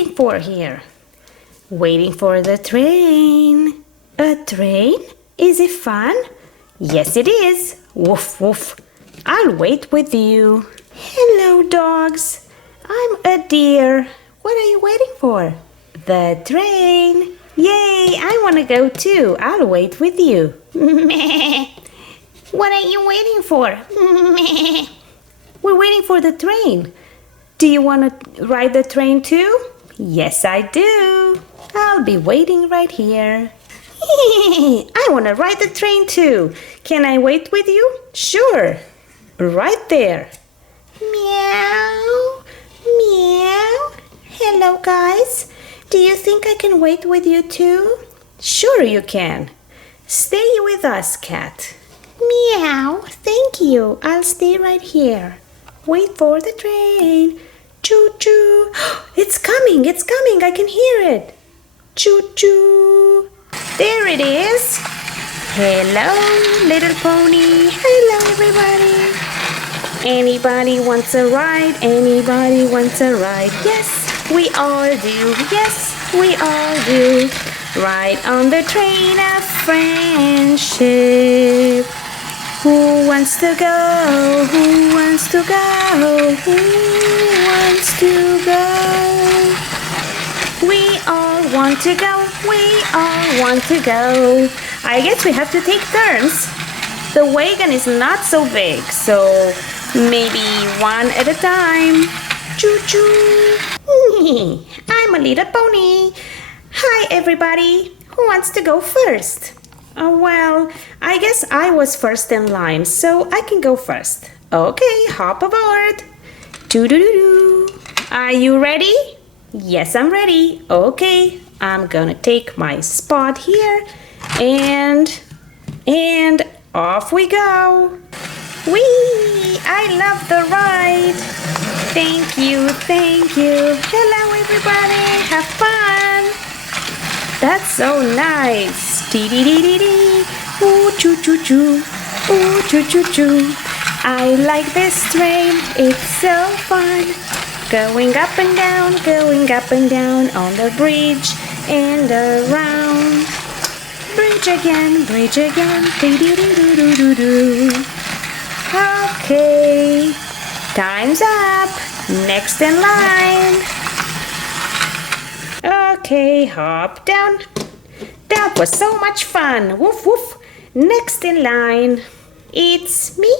waiting for here? Waiting for the train. A train? Is it fun? Yes, it is. Woof, woof. I'll wait with you. Hello, dogs. I'm a deer. What are you waiting for? The train. Yay, I want to go too. I'll wait with you. Meh. What are you waiting for? Meh. We're waiting for the train. Do you want to ride the train too? Yes, I do. I'll be waiting right here. I want to ride the train too. Can I wait with you? Sure. Right there. Meow. Meow. Hello, guys. Do you think I can wait with you too? Sure you can. Stay with us, cat. Meow. Thank you. I'll stay right here. Wait for the train. Choo-choo. It's coming. It's coming. I can hear it. Choo-choo. There it is. Hello, little pony. Hello, everybody. Anybody wants a ride? Anybody wants a ride? Yes, we all do. Yes, we all do. Ride on the train of friendship. Who wants to go? Who wants to go? Who wants to go? We all want to go. We all want to go. I guess we have to take turns. The wagon is not so big, so maybe one at a time. Choo-choo. I'm a little pony. Hi, everybody. Who wants to go first? Well, I guess I was first in line, so I can go first. Okay, hop aboard. Doo-doo-doo-doo. Are you ready? Yes, I'm ready. Okay, I'm gonna take my spot here and off we go. Whee! I love the ride. Thank you, thank you. Hello, everybody. Have fun. That's so nice. Dee-dee-dee-dee-dee. Ooh, choo-choo-choo. Ooh, choo-choo-choo. I like this train. It's so fun. Going up and down on the bridge and around. Bridge again, dee-dee-doo-doo-doo-doo. Okay, time's up. Next in line. Okay, hop down. That was so much fun. Woof, woof. Next in line. It's me?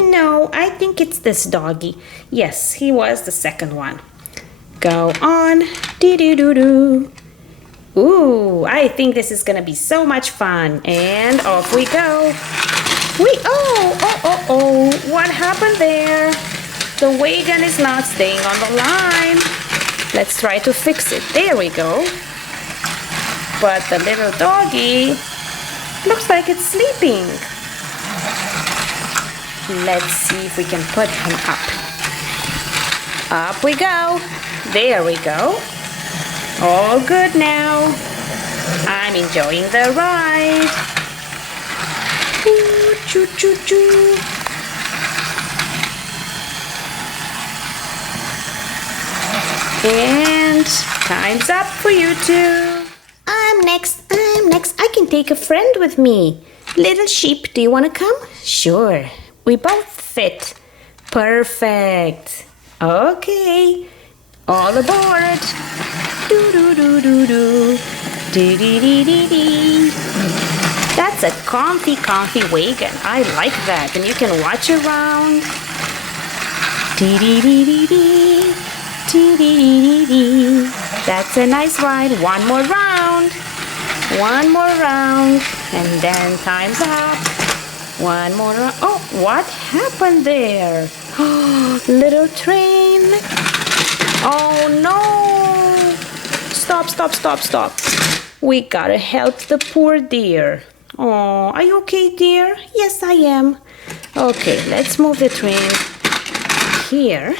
No, I think it's this doggy. Yes, he was the second one. Go on. Dee-doo-doo-doo. Ooh, I think this is gonna be so much fun. And off we go. Oh, what happened there? The wagon is not staying on the line. Let's try to fix it. There we go. But the little doggy looks like it's sleeping. Let's see if we can put him up. Up we go. There we go. All good now. I'm enjoying the ride. Ooh, choo choo choo. And time's up for you two. I'm next. I can take a friend with me. Little sheep, do you want to come? Sure. We both fit. Perfect. Okay. All aboard. Do-do-do-do-do. Do-dee-dee-dee-dee. That's a comfy wagon. I like that. And you can watch around. Dee-dee-dee-dee-dee. Dee-dee-dee-dee. That's a nice ride. One more round. One more round. And then time's up. One more round. Oh, what happened there? Little train. Oh no! Stop. We gotta help the poor deer. Oh, are you okay, dear? Yes, I am. Okay, let's move the train here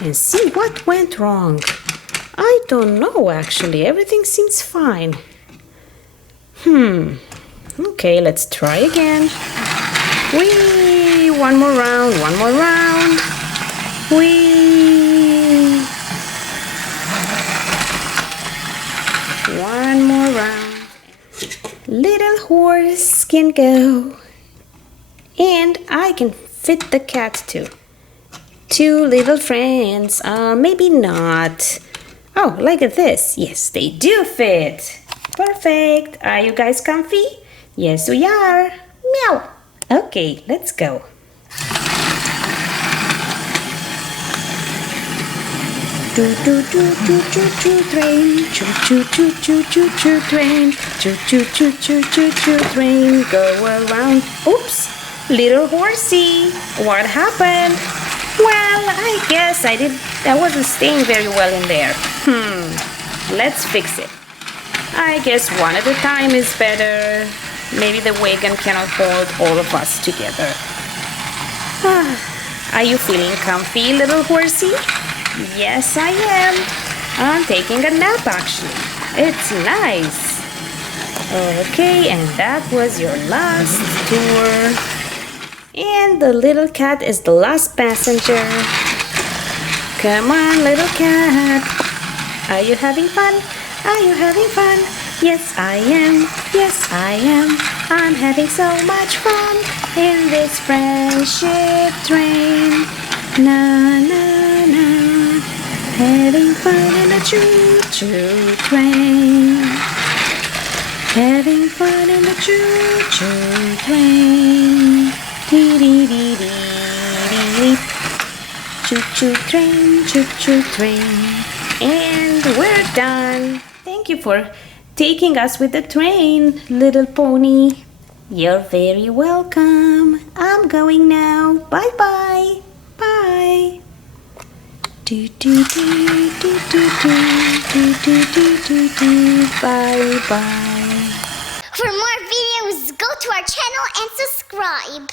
and see what went wrong. I don't know, actually. Everything seems fine. Okay, let's try again. Whee! One more round. Whee! little horse can go. And I can fit the cat too. Two little friends, maybe not. Oh, look at this. Yes, they do fit. Perfect. Are you guys comfy? Yes, we are. Meow. Okay, let's go. Choo choo choo choo choo choo train. Choo choo choo choo choo choo train. Choo choo choo choo choo choo train. Go around. Oops, little horsey. What happened? Well, I guess I wasn't staying very well in there. Let's fix it. I guess one at a time is better. Maybe the wagon cannot hold all of us together. Are you feeling comfy, little horsey? Yes, I am. I'm taking a nap actually. It's nice. Okay, and that was your last tour. And the little cat is the last passenger. Come on, little cat. Are you having fun? Are you having fun? Yes, I am. Yes, I am. I'm having so much fun in this friendship train. Na, na, na. Having fun in a choo-choo train. Having fun in a choo-choo train. Dee-dee-dee-dee-dee. Choo-choo train, choo-choo train. And we're done. Thank you for taking us with the train, little pony. You're very welcome. I'm going now. Bye-bye. Bye. Do do do do do do do do do do. Bye bye. For more videos, go to our channel and subscribe.